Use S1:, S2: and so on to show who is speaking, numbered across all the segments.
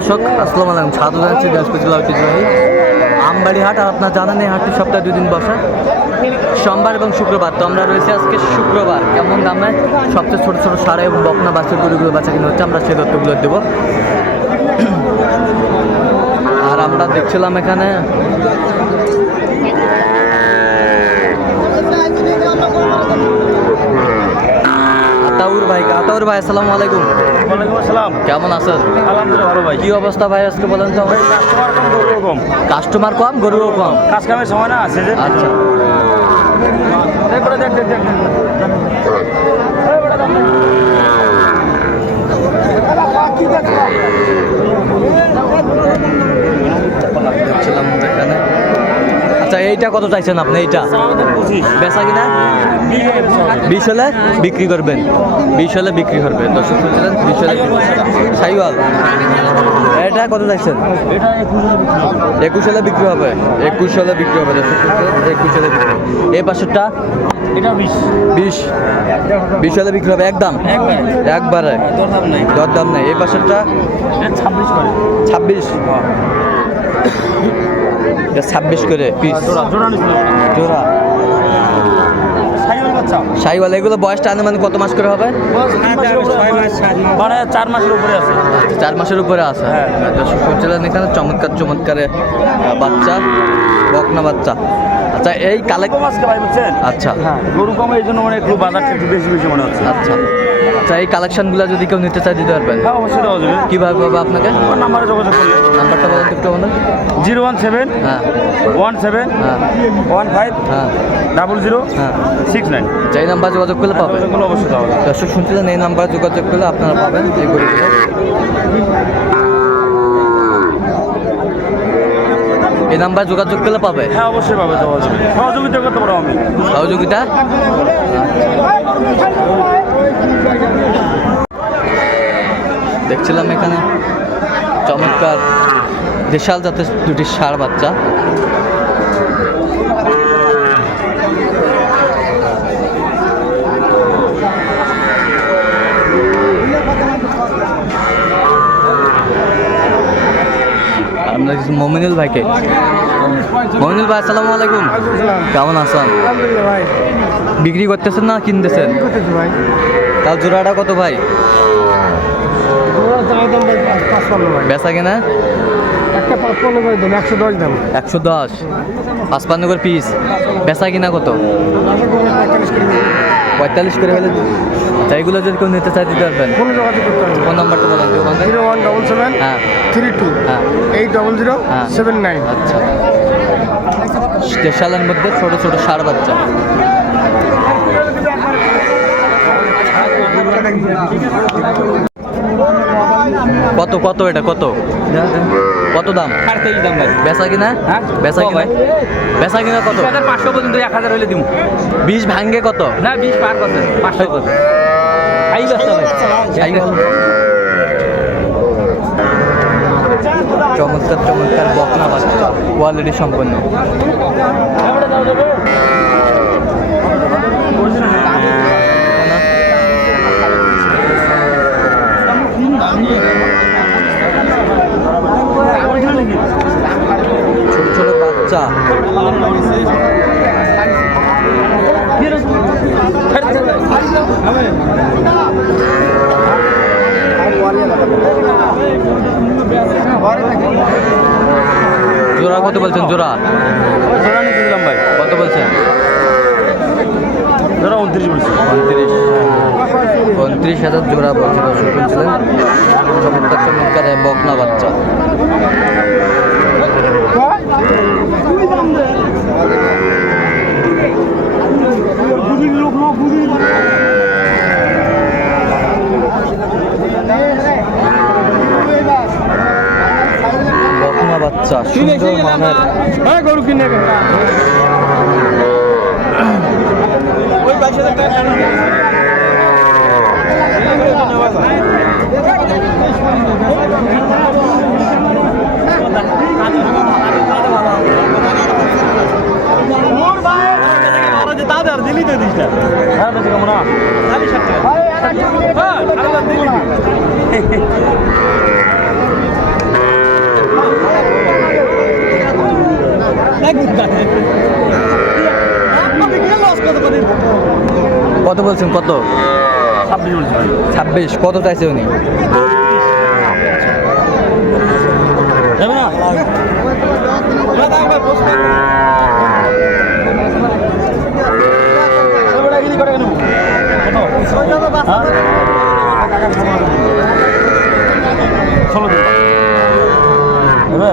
S1: দর্শক, আসসালামু আলাইকুম। সাধু জানাচ্ছি দিনাজপুর ঐতিহ্যবাহী আমবাড়ি হাট আর আপনার জানেন এই হাটটি সপ্তাহে দুই দিন বসা। সোমবার এবং শুক্রবার, তো আমরা রয়েছে আজকে শুক্রবার। কেমন দামে? সবচেয়ে ছোট ছোট সারে এবং বকনা বাচ্চার গরুগুলো বাচ্চা কিনে হচ্ছে, আমরা সেই তথ্যগুলো দেবো। আর আমরা দেখছিলাম এখানে, আতাউর ভাই আতাউর ভাই, আসসালামু আলাইকুম।
S2: ওয়ালাইকুম আসসালাম।
S1: কেমন আছেন?
S2: আলহামদুলিল্লাহ ভালো ভাই।
S1: কি অবস্থা ভাই আজকে বলেন তো?
S2: কাস্টমার কম গরু কম।
S1: কাস্টমার কম গরুও কম?
S2: কাজ কামের সময় না আছে যে।
S1: আচ্ছা।
S2: দেখ দেখ দেখ দেখ।
S1: দেখছিলাম এইটা কত চাইছেন আপনি? এইটা? বেচা কিনা? বিশ হলে বিক্রি করবেন। বিশ হলে বিক্রি করবেন। শুনছিলেন বিশ হলে সাইওয়াল এটা কত চাইছেন? একুশ হলে বিক্রি হবে। একুশ হলে বিক্রি হবে। শুনছিলেন একুশ হলে বিক্রি হবে। এই পাশেরটা
S2: বিশ।
S1: বিশ? হলে বিক্রি হবে। একদম? একবারে।
S2: দরদাম নাই।
S1: দর দাম নেই। এই পাশেরটা
S2: ছাব্বিশ
S1: ছাব্বিশ? এটা ছাব্বিশ করে পিস
S2: জোড়া জোড়া নিছিল
S1: জোড়া।
S2: সাইকেল বাচ্চা।
S1: সাইওয়াল এগুলো বয়সটা আনুমানিক কত মাস করে হবে?
S2: মানে চার মাসের উপরে আছে।
S1: চার মাসের উপরে আছে।
S2: হ্যাঁ।
S1: শুনছিলেন এখানে চমৎকার চমৎকারে বাচ্চা বকনা বাচ্চা। আচ্ছা এই কালেক্ট
S2: কম আজকে ভাই বুঝছেন?
S1: আচ্ছা।
S2: হ্যাঁ গরু কম এই জন্য মানে একটু বাজারটা একটু বেশি বেশি মনে হচ্ছে।
S1: আচ্ছা। আচ্ছা এই কালেকশনগুলো যদি কেউ নিতে চায় দিতে পারবেন?
S2: হ্যাঁ অবশ্যই দেওয়া যাবে।
S1: কীভাবে পাবে আপনাকে?
S2: নাম্বারে যোগাযোগ করলে।
S1: নাম্বারটা বলেন একটু আমাদের।
S2: জিরো ওয়ান সেভেন
S1: হ্যাঁ।
S2: ওয়ান সেভেন
S1: হ্যাঁ।
S2: ওয়ান ফাইভ
S1: হ্যাঁ।
S2: ডাবল জিরো
S1: হ্যাঁ।
S2: Six nine.
S1: যেই নাম্বার যোগাযোগ করলে
S2: পাবেন? অবশ্যই দেওয়া যাবে।
S1: দর্শক শুনছিলেন এই নাম্বার যোগাযোগ করলে আপনারা পাবেন। এই গরুগুলো। এই নাম্বার যোগাযোগ করলে পাবে?
S2: হ্যাঁ অবশ্যই পাবে সহযোগিতা করতে পারো আমি।
S1: সহযোগিতা? দেখছিলাম এখানে চমৎকার দেশাল জাতের দুটি সার বাচ্চা। আমরা কিছু মমিনুল ভাইকে। মমিনুল ভাই আসসালামু আলাইকুম। কেমন আছেন? বিক্রি করতেছেন না কিনতেছেন? তার জোড়াটা কত ভাই। বেচা কিনা?
S3: পাঁচপান্ন করে দাম একশো দশ দাম
S1: একশো দশ। পাঁচপান্ন করে পিস বেচা কিনা কত?
S3: পঁয়তাল্লিশ করে
S1: হলে আচ্ছা এগুলো যদি কেউ নিতে চায় দিতে পারবেন।
S3: কোনো যোগাযোগ করতে হবে।
S1: ফোন নাম্বারটা বলেন।
S3: জিরো ওয়ান ডবল সেভেন
S1: হ্যাঁ।
S3: থ্রি টু
S1: হ্যাঁ।
S3: এইট ডবল জিরো
S1: হ্যাঁ।
S3: Seven nine.
S1: আচ্ছা। দেশালের মধ্যে ছোট ছোট ষাঁড় বাচ্চা। কত কত এটা কত? কত দাম?
S2: দাম ভাই।
S1: বেচা কিনা?
S2: হ্যাঁ?
S1: বেচা
S2: কত
S1: কিনা? বেচা কিনা কত?
S2: হাজার পাঁচশো পর্যন্ত এক হাজার হলে দিব
S1: বিষ ভাঙ্গে কত?
S2: না বিশ পার করছেন পাঁচশো করছেন আই ব্যস্ত ভাই।
S1: চমৎকার চমৎকার বকনা বাচ্চা। কোয়ালিটি সম্পন্ন ছোট ছোট বাচ্চা জোড়া কত বলছেন? জোড়া।
S2: জোড়া নিতে দিলাম ভাই
S1: কত বলছেন?
S2: জোড়া উনত্রিশ বলছি।
S1: উনত্রিশ। উনত্রিশ হাজার জোড়া বলছে দর্শক শুনছিলেন? চমৎকার বকনা বাচ্চা। সুন্দর। মানের
S3: গরু কিনে
S2: হ্যাঁ বেশি কম না
S1: কত বলছেন? কত?
S2: ছাব্বিশ
S1: কত চাইছে উনি
S2: যাবে না ষোলো দিন দেবে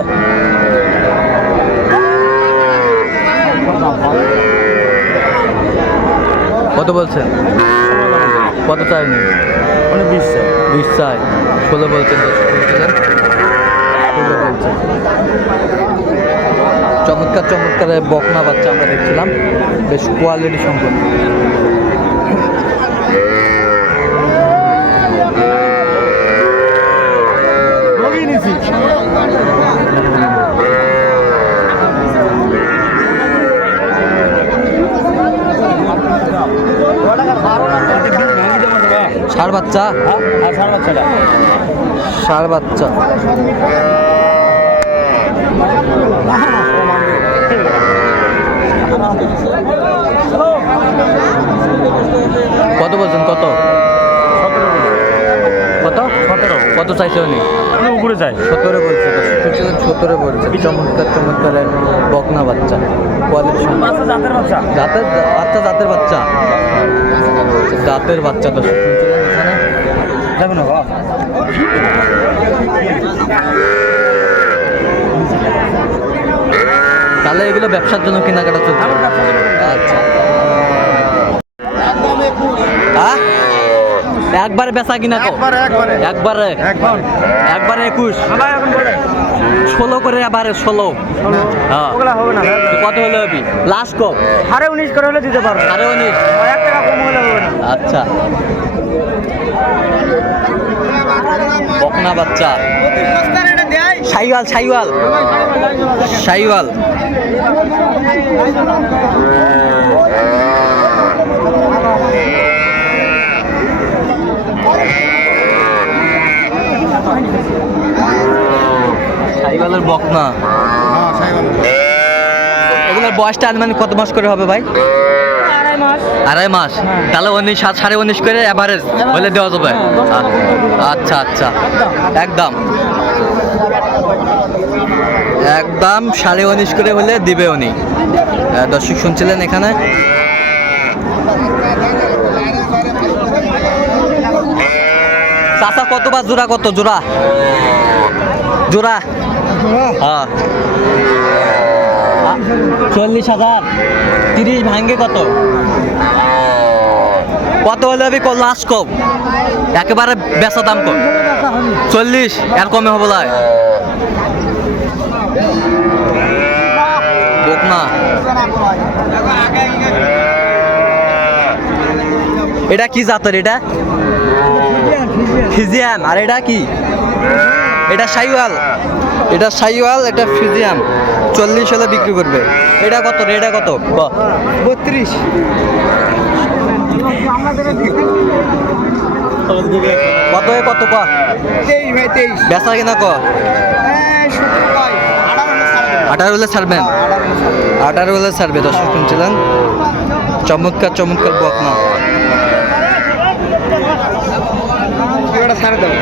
S1: কত বলছেন? কত চাইনি
S2: মানে বিশ চাই।
S1: বিশ চাই। ষোলো বলছেন ষোলো বলছেন। চমৎকার চমৎকার বকনা বাচ্চা আমরা দেখছিলাম। বেশ কোয়ালিটি সম্পন্ন।
S2: লগিয়ে নিয়েছি
S1: ষাড় বাচ্চা? ষাড় বাচ্চা। কত বলছেন? কত? কত চাইছে উনি?
S2: উপরে যাই
S1: সতেরো বলছে সতেরো বলছে। চমৎকার চমৎকার বকনা বাচ্চা। কোয়ালিটি
S2: জাতের বাচ্চা?
S1: জাতের বাচ্চা জাতের বাচ্চা। জাতের বাচ্চা তো। এখানে
S2: না
S1: তাহলে এগুলো ব্যবসার জন্য কেনাকাটা চলছে। আচ্ছা। হ্যাঁ একবারে বেচা কিনা
S2: একবারে একবারে।
S1: একবারে? একুশ? ষোলো করে আবারে ষোলো। হ্যাঁ। কত হলে হবি? লাস্ট কম
S2: সাড়ে উনিশ করে হলে দিতে পারব।
S1: সাড়ে উনিশ।
S2: এক টাকা কম হলে হবে না।
S1: আচ্ছা। বকনা বাচ্চা। সাইওয়াল সাইওয়াল। সাইওয়াল। সাইওয়ালের বকনা। এগুলোর বয়সটা আনুমানিক কত মাস করে হবে ভাই?
S2: আড়াই মাস।
S1: তাহলে উনিশ সাত সাড়ে উনিশ করে অ্যাভারেজ হলে দেওয়া যাবে। আচ্ছা আচ্ছা। একদম। একদম। সাড়ে উনিশ করে হলে দিবে উনি। দর্শক শুনছিলেন এখানে? চাচা কত বা জোড়া কত জোড়া? জোড়া। হ্যাঁ। চল্লিশ হাজার। তিরিশ ভাঙ্গে কত? কত হলে হবে? লাস্ট কম। একেবারে বেচা দাম কম। চল্লিশ, এর কমে হবে বকনা এটা কি জাতের এটা? ফিজিয়াম আর এটা কি? এটা সাইওয়াল। এটা সাইওয়াল এটা ফিজিয়াম। চল্লিশ হলে বিক্রি করবে। এটা কত? রে? এটা কত।
S3: বত্রিশ।
S1: কত এ কত? ক বেচা কিনা ক আঠারো হলে ছাড়বেন। আঠারো হলে ছাড়বে দর্শক শুনছিলেন? চমৎকার চমৎকার বকনা।
S3: সাড়ে দেবো।